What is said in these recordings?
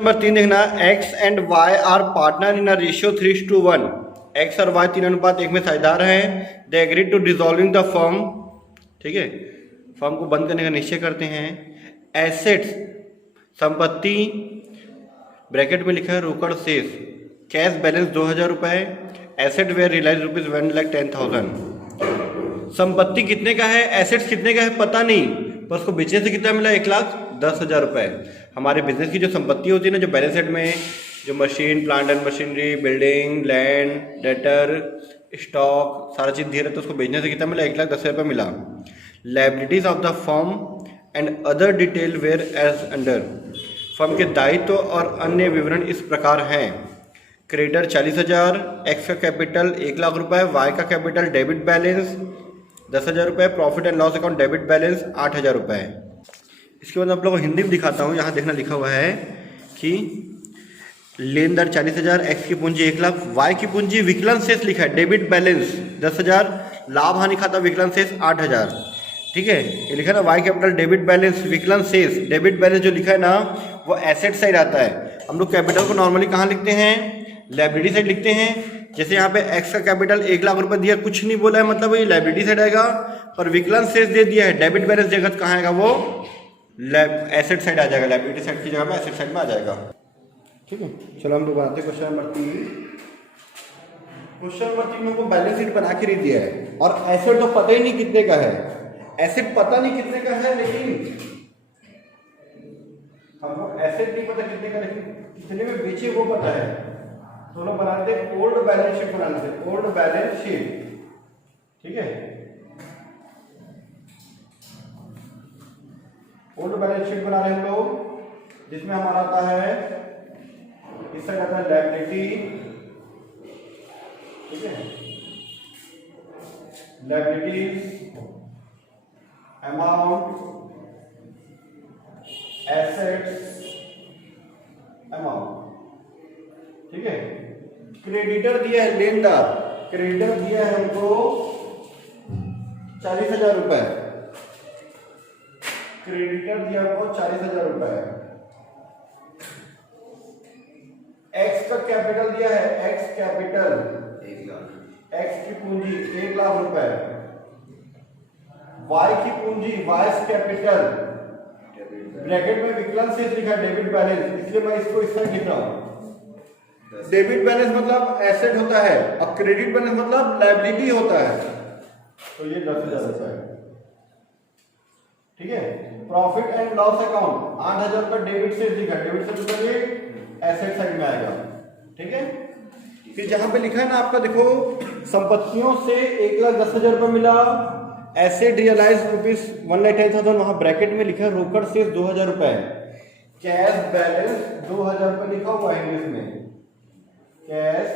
Number 3 देखना, X and Y are partner in a ratio 3:1। X और Y 3:1 में साझेदार हैं। They agree to dissolving the firm, ठीक है, फर्म को बंद करने का निश्चय करते हैं। एसेट्स, संपत्ति, ब्रैकेट में लिखा है रोकड़ शेष, कैश बैलेंस 2000 रुपये, एसेट वेयर रियलाइज ₹1,10,000। संपत्ति कितने का है, एसेट्स कितने का है पता नहीं, पर उसको बेचने से कितना मिला, 1,10,000 रुपये। हमारे बिजनेस की जो संपत्ति होती है ना, जो बैलेंस शीट में जो machine, plant and machinery, building, land, debtor, stock, सारा चीज़ दिया रहता है, उसको बेचने से कितना मिला, 1,10,000 रुपये मिला। Liabilities of the firm and other detail were as under. Firm के दायित्व और अन्य विवरण इस प्रकार हैं। क्रेडिटर 40,000, एक्स का कैपिटल 1,00,000 रुपये, वाई का कैपिटल डेबिट बैलेंस 10,000 रुपये, profit and loss account debit balance 8,000 रुपये। इसके बाद आप लोगों को हिंदी में दिखाता हूँ। यहाँ देखना लिखा हुआ है कि लेनदार 40,000, एक्स की पूंजी 1,00,000, वाई की पूंजी विकलन शेष लिखा है, डेबिट बैलेंस 10,000, लाभ हानि खाता विकलन शेष 8,000। ठीक है, ये लिखा है ना, वाई कैपिटल डेबिट बैलेंस विकलन शेष, डेबिट बैलेंस जो लिखा है ना वो एसेट साइड आता है। हम लोग कैपिटल को नॉर्मली कहाँ लिखते हैं, लायबिलिटी साइड लिखते हैं। जैसे यहाँ पे एक्स का कैपिटल 1,00,000 रुपये दिया, कुछ नहीं बोला है, मतलब ये लायबिलिटी साइड आएगा, पर विकलन शेष दे दिया है, डेबिट बैलेंस जगह कहाँ आएगा, वो एसेट साइड आ जाएगा, लायबिलिटी साइड की जगह में एसेट साइड में आ जाएगा। ठीक है, चलो हम लोग बनाते हैं क्वेश्चन नंबर 3। क्वेश्चन नंबर 3 में को बैलेंस शीट बना के नहीं दिया है, और एसेट तो पता ही नहीं कितने का है, एसेट पता नहीं कितने का है, लेकिन हमको एसेट नहीं पता कितने का, लेकिन कितने में बेचे वो पता है। तो लोग बनाते हैं ओल्ड बैलेंस शीट, बनाते हैं ओल्ड बैलेंस शीट। ठीक है, ओल्ड बैलेंस शीट बना रहे हैं हम लोग, जिसमें हमारा आता है, इस साइड आता है लायबिलिटी, ठीक है, लायबिलिटीज, अमाउंट, एसेट्स, अमाउंट। ठीक है, क्रेडिटर दिया है, लेनदार क्रेडिटर दिया है हमको 40,000 रुपए, क्रेडिटर दिया हमको 40,000 रुपए। एक्स का कैपिटल दिया है, एक्स कैपिटल 1,00,000, एक्स की पूंजी 1,00,000 रुपए, वाई की पूंजी, वाई कैपिटल, ब्रैकेट में विकलन शेष लिखा है, डेबिट बैलेंस, इसलिए मैं इसको इस तरह लिख रहा हूं। डेबिट बैलेंस मतलब एसेट होता है, और क्रेडिट बैलेंस मतलब लायबिलिटी होता है, तो ये 10,000 रुपए है। ठीक है, प्रॉफिट एंड लॉस अकाउंट 8,000 रुपए डेबिट से लिखा है, डेबिट से मतलब ये एसेट साइड में आएगा। ठीक है, फिर जहां पे लिखा है ना आपका, देखो संपत्तियों से 1,10,000 रुपए मिला, एसेट रियलाइज ₹1,10,000, वहां ब्रैकेट में लिखा है रोकड़ शेष 2,000 रुपए, कैश बैलेंस 2,000 रुपए लिखा हुआ है इंग्लिश में, कैश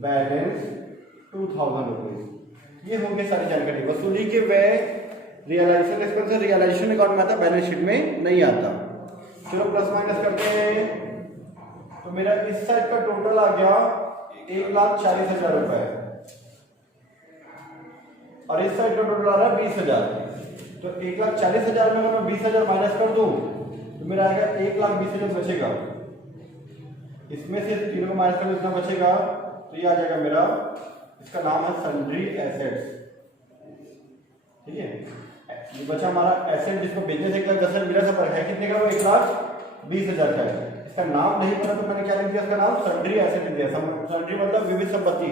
बैलेंस 2,000 रुपीज। ये होंगे सारी जानकारी। वसूली के व्यय, रियलाइजेशन एक्सपेंस, रियलाइजेशन अकाउंट में आता, बैलेंस शीट में नहीं आता। चलो प्लस माइनस करते हैं, तो मेरा इस साइड का टोटल आ गया 1,40,000 रुपए, और इस साइड का टोटल आ रहा है 20,000। तो 1,40,000 में अगर मैं 20,000 माइनस कर दूं तो मेरा आएगा 1,20,000 बचेगा। इसमें से तीनों को माइनस कर इतना बचेगा, तो ये आ जाएगा मेरा, इसका नाम है सन्ड्री एसेट्स। ठीक है, ये बचा हमारा एसेट, जिसको बेचने से 1,10,000 मिला था, पर है कितने का, वो 1,20,000 का है। इसका नाम नहीं पता तो मैंने क्या लिख दिया, इसका नाम सन्ड्री एसेट लिख दिया। सन्ड्री मतलब विविध संपत्ति,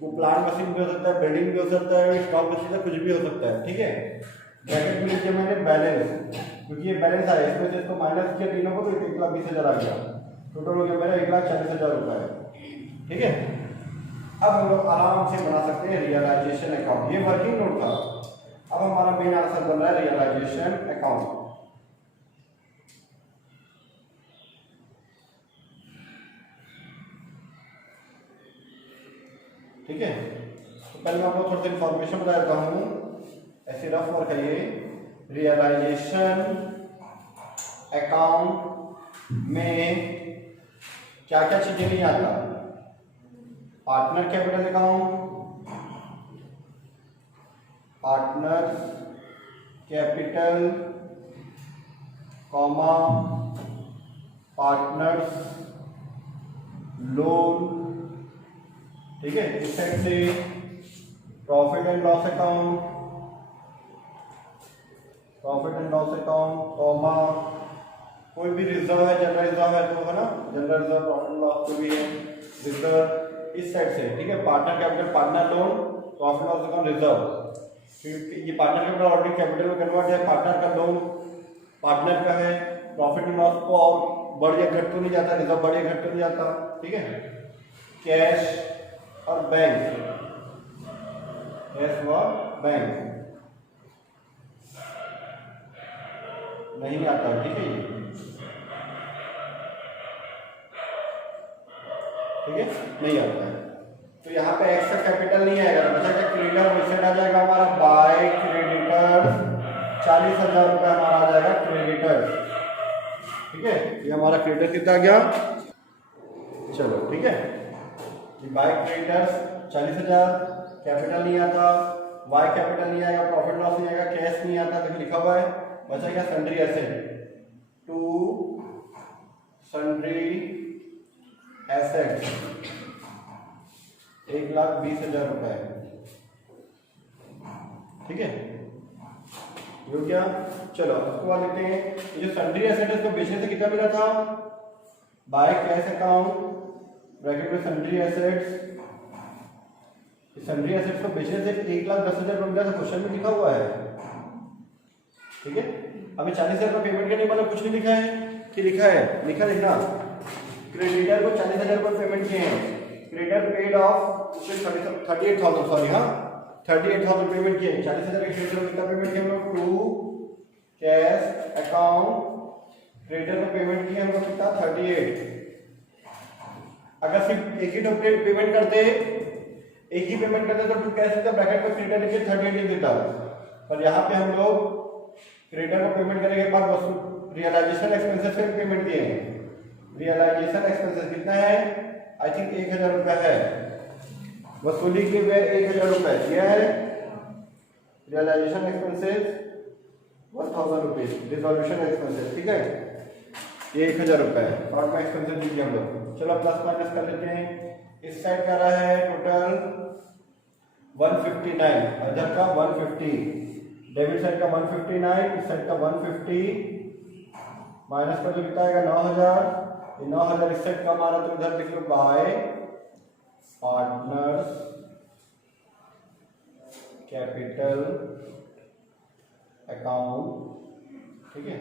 वो प्लांट मशीन भी हो सकता है, बिल्डिंग भी हो सकता है, स्टॉक मशीन, कुछ भी हो सकता है। ठीक है, ब्रैकेट में लिखिए मैंने बैलेंस, क्योंकि ये बैलेंस आया, इसमें से इसको माइनस किया तीनों को, तो 1,20,000 आ गया, टोटल हो गया मेरा 1,40,000 रुपए। ठीक है, अब हम लोग आराम से बना सकते हैं रियलाइजेशन अकाउंट। ये वर्किंग नोट था, अब हमारा मेन आंसर बन रहा है रियलाइजेशन अकाउंट। ठीक है, तो पहले मैं आपको थोड़ा सा इंफॉर्मेशन बता देता हूं, ऐसे रफ वर्क है ये। रियलाइजेशन अकाउंट में क्या क्या चीजें नहीं आता, partner capital account, partner capital comma partners loan, ठीक है। इस साइड से profit and loss account, comma कोई भी रिजर्व है, जनरल रिजर्व है तो है ना, general reserve, profit and loss जो भी है रिजर्व इस साइड से, ठीक है। Partner capital, partner loan, profit loss account, reserve, क्योंकि ये पार्टनर कैपिटल ऑलरेडी कैपिटल में कन्वर्ट है, पार्टनर का लोन पार्टनर का है, प्रॉफिट एंड लॉस को और बढ़ या घट तो नहीं जाता, रिजर्व बढ़ या घट तो नहीं जाता, ठीक है। कैश और बैंक, कैश व बैंक नहीं आता, ठीक है, ठीक है, नहीं आता है। तो यहाँ पे एक्स का कैपिटल नहीं आएगा, तो बचा क्या, क्रेडिटर वैसे आ जाएगा हमारा बाय क्रेडिटर, 40,000 रुपये हमारा आ जाएगा क्रेडिटर, ठीक है। ये हमारा क्रेडिटर कितना आ गया, चलो ठीक है। बाय क्रेडिटर्स 40,000, कैपिटल नहीं आता, वाई कैपिटल नहीं आएगा, प्रॉफिट लॉस नहीं आएगा, कैश नहीं आता, तो लिखा हुआ है, बचा क्या, sundry asset, to sundry asset 1,20,000 रुपए, ठीक है, हो गया। चलो उसको बाद लिखते हैं, ये जो सन्ड्री एसेट है इसको बेचने से कितना मिला था, बाय कैश अकाउंट ब्रैकेट में सन्ड्री एसेट्स, सन्ड्री एसेट्स को बेचने से 1,10,000 रुपये मिला था, क्वेश्चन में लिखा हुआ है, ठीक है। हमें 40,000 रुपये पेमेंट करने वाला कुछ नहीं लिखा है कि लिखा है, लिखा लिखना, क्रेडिटर को 40,000 रुपये पेमेंट किए हैं, क्रेडिटर पेड ऑफ 38,000, सॉरी हाँ 38,000 पेमेंट किए, 40,000 के क्रेडिटर कितना पेमेंट किया हम लोग, टू कैश अकाउंट क्रेडिटर को पेमेंट किया हम लोग कितना, 38। अगर सिर्फ एक ही पेमेंट करते, एक ही पेमेंट करते तो टू कैश लिखता, ब्रैकेट में क्रेडिटर लिख के 38 लिख देता, पर यहाँ पे हम लोग क्रेडिटर को पेमेंट करने के बाद वस्तु रियलाइजेशन एक्सपेंसेस पे पेमेंट दिए हैं। रियलाइजेशन एक्सपेंसेस कितना है, आई थिंक 1,000 रुपये है, वसूली के हुए 1,000 रुपये दिया है, realisation expenses 1,000 rupees, resolution expenses, ठीक है, ये 1,000 रुपये है, शॉर्ट में एक्सपेंसेस दीजिए हम लोग। चलो प्लस माइनस कर लेते हैं, इस साइड का रहा है टोटल 159, इधर का 150, डेबिट साइड का 159, इस साइड का 150, माइनस कर दो कितना आएगा, 9,000, ये 9,000 इस साइड का हमारा, तो इधर लिख लो बाय पार्टनर्स कैपिटल अकाउंट, ठीक है।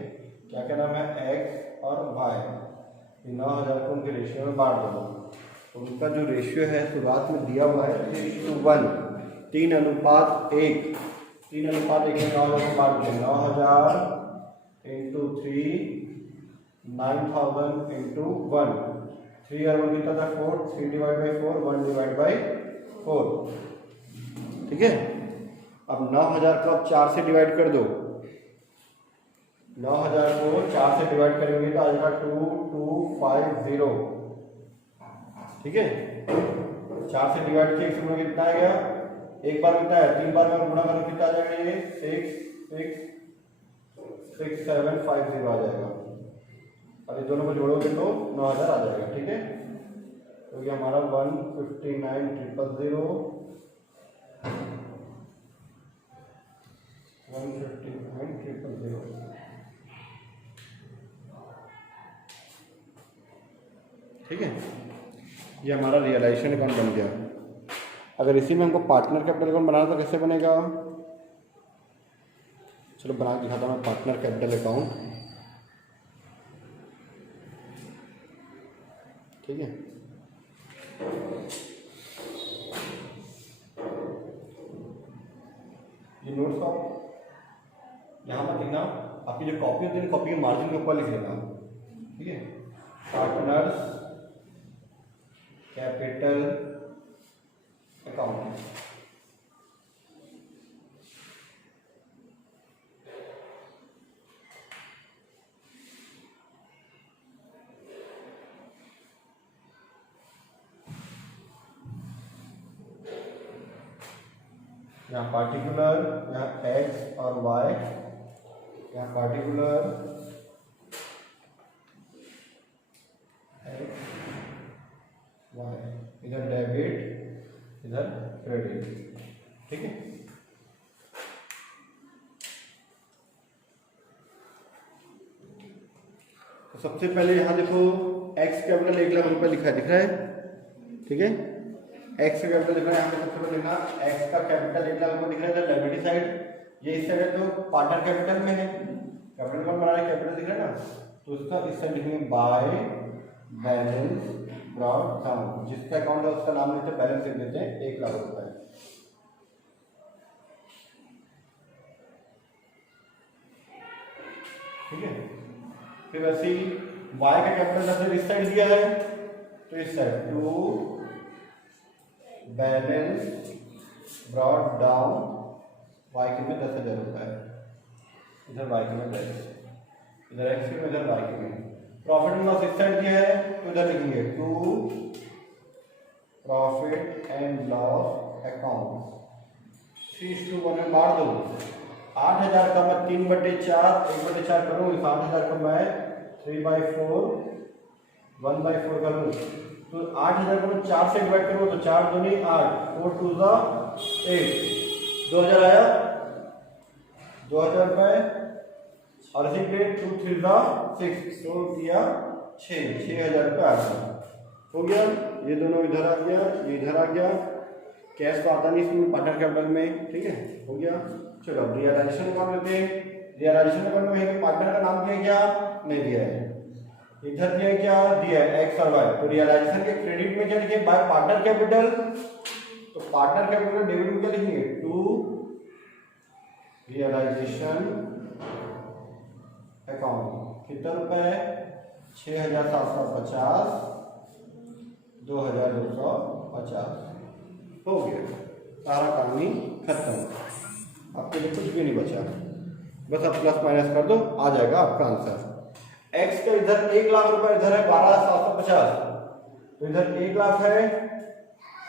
क्या क्या नाम है, एक्स और वाई, 9,000 को उनके रेशियो में बांट दो, तो उनका जो रेशियो है शुरुआत में दिया हुआ है 3:1, 3:1, 3:1 में 9,000 को बांट दिया, 9,000 इंटू 3, 9,000 इंटू 1, 3 और 1 कितना था 4, 3 डिवाइड बाई 4, 1 डिवाइड बाई 4, ठीक है। अब 9,000 को आप 4 से डिवाइड कर दो, 9,000 को 4 से डिवाइड करेंगे तो आ जाएगा 2250, ठीक है। 4 से डिवाइड किया, इसमें कितना आ गया, एक बार कितना है, 3 बार में गुणा करो कितना आ जाएगा, ये 66750 आ जाएगा, और ये दोनों को जोड़ोगे तो 9,000 आ जाएगा, ठीक है। तो ये हमारा 159,000, 159,000, ठीक है। ये हमारा रियलाइजेशन अकाउंट बन गया। अगर इसी में हमको पार्टनर कैपिटल अकाउंट बनाना तो कैसे बनेगा, चलो बना के दिखाता हूँ मैं पार्टनर कैपिटल अकाउंट, ठीक है। ये नोट्स का यहाँ पर लिखना, आपकी जो कॉपी होती है कॉपी के मार्जिन के ऊपर लिख लेना, ठीक है। पार्टनर्स कैपिटल अकाउंट, यहाँ पार्टिकुलर, यहाँ एक्स और वाई, यहाँ पार्टिकुलर डेबिट, इधर क्रेडिट, ठीक है। तो सबसे पहले यहाँ देखो एक्स कैपिटल 1 लाख रुपए लिखा दिख रहा है, ठीक है। एक्स का कैपिटल लिखना है यहाँ पे, सबसे पहले लिखना एक्स का कैपिटल 1 लाख रुपए दिख रहा है, लायबिलिटी साइड, ये इस साइड है तो पार्टनर कैपिटल में है, कैपिटल कौन बना रहा है, कैपिटल दिख रहा है ना, तो उसका इस साइड लिखेंगे बाय बैलेंस ब्रॉट डाउन, जिसका अकाउंट है उसका नाम लेते हैं, बैलेंस लिख देते हैं 1 लाख रुपए, ठीक है। फिर वैसे ही वाई का कैपिटल जैसे इस साइड दिया है तो इस side to balance brought down Y के में 10,000 रुपए, इधर वाई के में 10, इधर एक्स के में, इधर वाई के में। प्रॉफिट एंड लॉस इस साइड दिया है तो इधर लिखेंगे to profit and loss account 3:1 में बांट दो। 8,000 का मैं 3/4 1/4 करूँ, 8,000 का मैं 3/4 1/4 करूँ, तो 8,000 को मैं 4 से डिवाइड करूँ तो 4 दूनी 8, 4 2 8, 2,000 आया, 2,000 रुपए, और इसी पे 2 3 6, तो दिया 6,000 रुपये आ गया, हो गया। ये दोनों इधर आ गया, ये इधर आ गया, कैश तो आता नहीं इसमें पार्टनर कैपिटल में, ठीक है, हो गया। चलो अब रियलाइजेशन अकाउंट लेते हैं। रियलाइजेशन अकाउंट में पार्टनर का नाम दिया क्या, नहीं दिया है, इधर दिया क्या, दिया है एक्स और वाई, तो रियलाइजेशन के क्रेडिट में क्या लिखेंगे, बाय पार्टनर कैपिटल, तो पार्टनर कैपिटल डेबिट में क्या लिखेंगे, टू रियलाइजेशन अकाउंट, कितना रुपए है, 6,750, 2,250, हो गया, सारा काम ही खत्म, आपके लिए कुछ भी नहीं बचा, बस आप प्लस माइनस कर दो, आ जाएगा आपका आंसर। एक्स का इधर 1 लाख रुपए, इधर है 12,750, तो इधर 1 लाख है,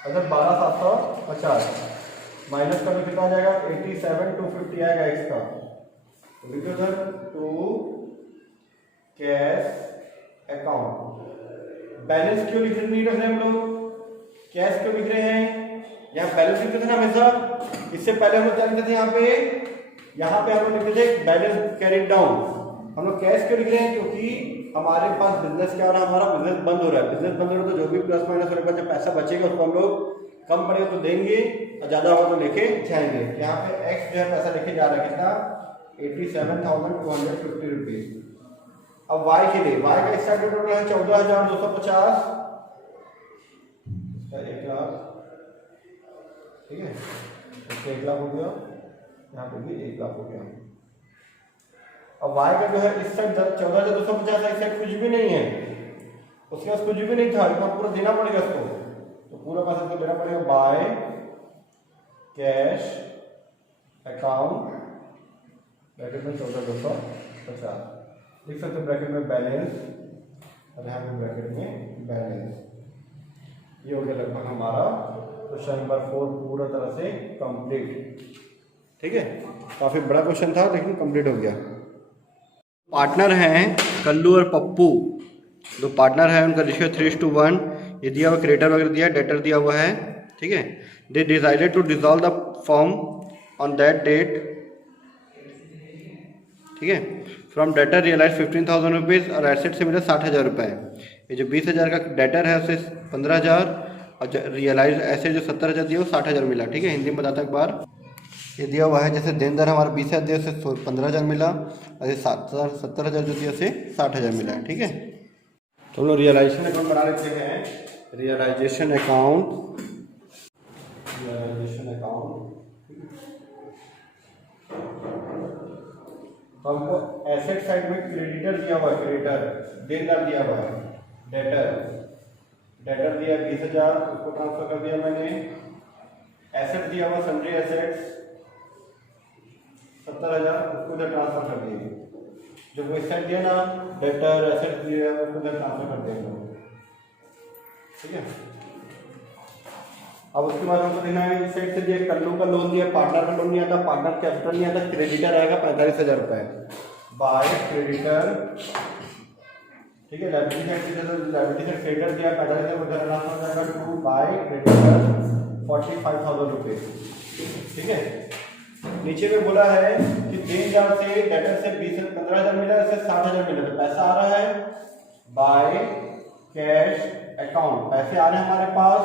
इधर 12,750, माइनस कर दो कितना आ जाएगा, 87,250 आएगा एक्स का, तो लिखो इधर टू कैश अकाउंट। बैलेंस क्यों लिख नहीं रख रहे हम लोग, कैश क्यों लिख रहे हैं, यहाँ बैलेंस लिखते थे ना हमेशा, इससे पहले हम लोग क्या लिखते थे, यहाँ पे हम लोग लिखते थे बैलेंस कैरिड डाउन, हम लोग कैश क्यों लिख रहे हैं, क्योंकि हमारे पास बिजनेस क्या हो रहा है, हमारा बिजनेस बंद हो रहा है, बिजनेस बंद हो रहा है तो जो भी प्लस माइनस होने पर जब पैसा बचेगा उसको हम लोग कम पड़ेगा तो देंगे और ज्यादा होगा तो लेके जाएंगे। यहाँ पे एक्स जो है पैसा लेके जा रहा है कितना, 87,250 रुपीज। अब वाई के लिए, वाई का इसका टोटल है 14,250, 1 लाख, ठीक है, इसका 1 लाख हो गया, यहाँ पे भी 1 लाख हो गया। अब वाई का जो है इस साइड 14,250 है, इस साइड कुछ भी नहीं है, उसके पास कुछ भी नहीं था, इतना पूरा देना पड़ेगा उसको, तो पूरा पैसा उसको देना पड़ेगा बाय कैश अकाउंट, ब्रैकेट में 14,250 लिख सकते, ब्रैकेट में बैलेंस और यहाँ पे ब्रैकेट में बैलेंस। ये हो गया लगभग हमारा क्वेश्चन नंबर 4 पूरा तरह से कंप्लीट, ठीक है। काफी बड़ा क्वेश्चन था लेकिन कंप्लीट हो गया। पार्टनर हैं कल्लू और पप्पू, दो पार्टनर है, उनका रेशियो 3:1, ये दिया हुआ, क्रेडिटर वगैरह दिया, डेटर दिया हुआ है, ठीक है। They decided to dissolve the firm on that date, ठीक है। फ्रॉम डेटर रियलाइज 15,000 रुपीज़ और एसेट से मिले 60,000 रुपये। ये जो 20,000 का डेटर है उससे 15,000 और रियलाइज ऐसे जो 70,000 दिया वो 60,000 मिला, ठीक है। हिंदी में बताता एक बार, ये दिया हुआ है जैसे देनदार हमारा 20,000 दिया उससे 15,000 मिला और 70,000 जो दिया उससे 60,000 मिला है, ठीक है। तो हम लोग रियलाइजेशन अकाउंट बना लेते हैं, रियलाइजेशन अकाउंट, रियलाइजेशन अकाउंट। तो हमको एसेट साइड में क्रेडिटर दिया हुआ है, क्रेडिटर देनदार दिया हुआ है, डेटर दिया 20,000 उसको ट्रांसफर कर दिया मैंने, एसेट दिया हुआ सन्ड्री एसेट्स 70,000 उसको इधर ट्रांसफर कर दिए, जो कोई सेट दिया ना डेटर एसेट दिया उसको इधर ट्रांसफर कर दिया, ठीक है। अब उसके बाद हमको देखना है सेट से दिया, कल्लू का लोन दिया, पार्टनर का लोन नहीं आता, पार्टनर कैपिटल नहीं आता, क्रेडिटर आएगा 45,000 रुपये बाय क्रेडिटर ठीक है। लाइबिलिटी साइड क्रेडिटर दिया 45,000 वगैरह लास्ट हो जाएगा टू बाय क्रेडिटर 45,000 रुपये। ठीक है। नीचे में बोला है कि 3,000 से डेटर से 15,000 मिला, इससे 60,000 मिला, तो पैसा आ रहा है बाय कैश अकाउंट, पैसे आ रहे हैं हमारे पास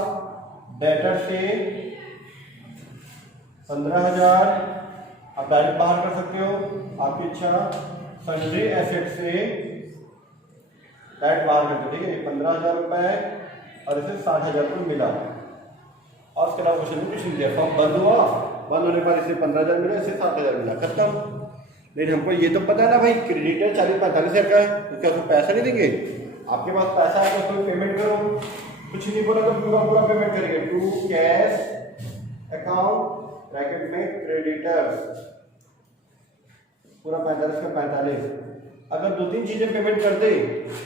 डेटर से 15,000, आप डायरेक्ट बाहर कर सकते हो आपकी इच्छा। सन्ड्री एसेट से डायरेक्ट बाहर करते, ठीक है। 15,000 रुपए और इसे 60,000 रुपये मिला, और उसके अलावा क्वेश्चन में कुछ नहीं दिया। फॉर्म बंद हुआ, बंद होने पर इसे 15,000 मिला, इसे 60,000 मिला, खत्म। लेकिन हमको ये तो पता है ना भाई, क्रेडिटर 40-45,000 का है, तो क्या उसको पैसा नहीं देंगे? आपके पास पैसा है तो उसको पेमेंट करो, कुछ नहीं बोला तो पूरा पूरा पेमेंट करेंगे। टू कैश अकाउंट ब्रैकेट में क्रेडिटर्स, पूरा 45 का 45। अगर 2-3 चीजें पेमेंट कर दे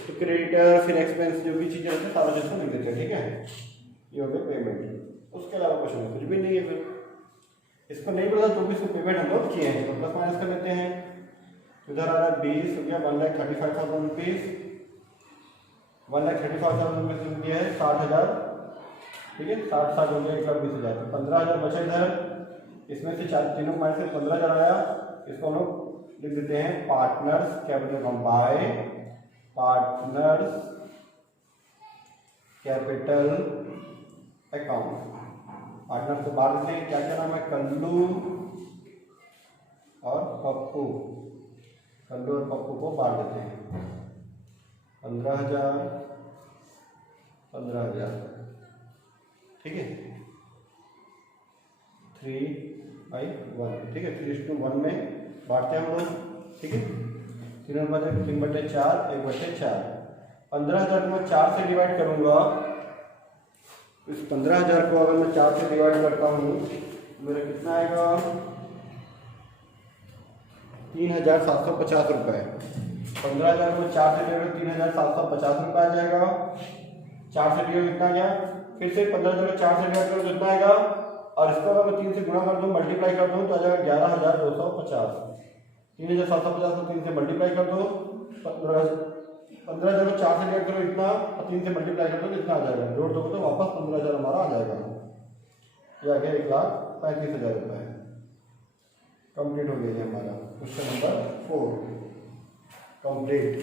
तो क्रेडिटर फिर एक्सपेंस जो भी चीजें रहती है सारा चीज को लिख देते हैं, ठीक है। ये हो गया पेमेंट, उसके अलावा कुछ भी नहीं है। फिर इसको नहीं पता तो भी इसको पेमेंट हम लोग किए हैं, तो प्लस माइनस कर लेते हैं। इधर आ रहा है 20 हो गया 1,35,000 रुपीज, 1,35,000 रुपये दिया है 60,000, ठीक है। 60 हो गया 1,20,000, 15,000 बचा इधर। इसमें से तीनों माइनस से 15,000 आया, इसको हम लोग लिख देते हैं partners capital account by partners capital account. Partner को बाहर देते हैं, क्या क्या नाम है, कल्लू और पप्पू, कल्लू और पप्पू को बाहर देते हैं। 15,000 15,000, ठीक है। 3/1, ठीक है। 3:1 में बांटते हैं हम लोग, ठीक है। 3/4, 1/4। 15,000 को मैं 4 से डिवाइड करूंगा, इस 15,000 को अगर मैं 4 से डिवाइड करता हूँ मेरा कितना आएगा, 3,750 रुपये। 15,000 को 4 से डिवाइड 3,750 रुपये आ जाएगा। 4 से डिवाइड कितना गया, फिर से 15,000 को 4 से डिवाइड करो कितना आएगा, और इसको अगर मैं 3 से गुणा कर दूँ मल्टीप्लाई कर दूँ तो आ जाएगा 11,250। 3,750 को 3 से मल्टीप्लाई कर दो, 15,000 को 4 से डिवाइड करो इतना, और 3 से मल्टीप्लाई कर दो कितना आ जाएगा, जोड़ दो तो वापस 15,000 हमारा आ जाएगा। ये आ गया 1,35,000 रुपये। कंप्लीट हो गया ये हमारा क्वेश्चन नंबर 4 कंप्लीट।